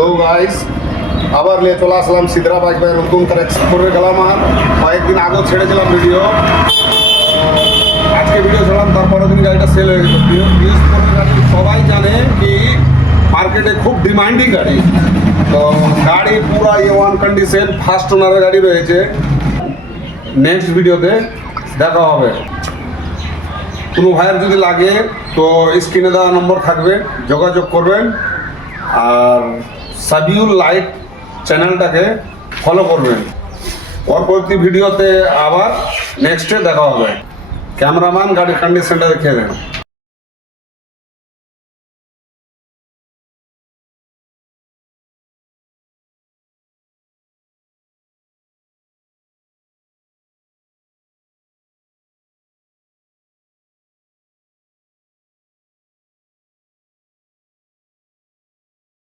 তো গাইস আবার নিয়ে চলে আসলাম সিদ্রা বাইক ভাই নতুন তার এক্সপ্লোরে গেলাম। আর কয়েকদিন আগেও ছেড়েছিলাম ভিডিও, আজকে ভিডিও ছাড়লাম, তারপরের দিন গাড়িটা সেল হয়ে গেল। বৃহস্পতির গাড়ি সবাই জানে কি মার্কেটে খুব ডিমান্ডিং গাড়ি। তো গাড়ি পুরা ওয়ান কন্ডিশন ফার্স্ট ওনারের গাড়ি রয়েছে। নেক্সট ভিডিওতে দেখা হবে। কোনো ভাইয়ের যদি লাগে তো স্ক্রিনে দেওয়া নম্বর থাকবে, যোগাযোগ করবেন। আর সাবিউল লাইট চ্যানেলটাকে ফলো করবেন। পরবর্তী ভিডিওতে আবার নেক্সটে দেখা হবে। ক্যামেরাম্যান গাড়ির কন্ডিশনটা দেখিয়ে দেন।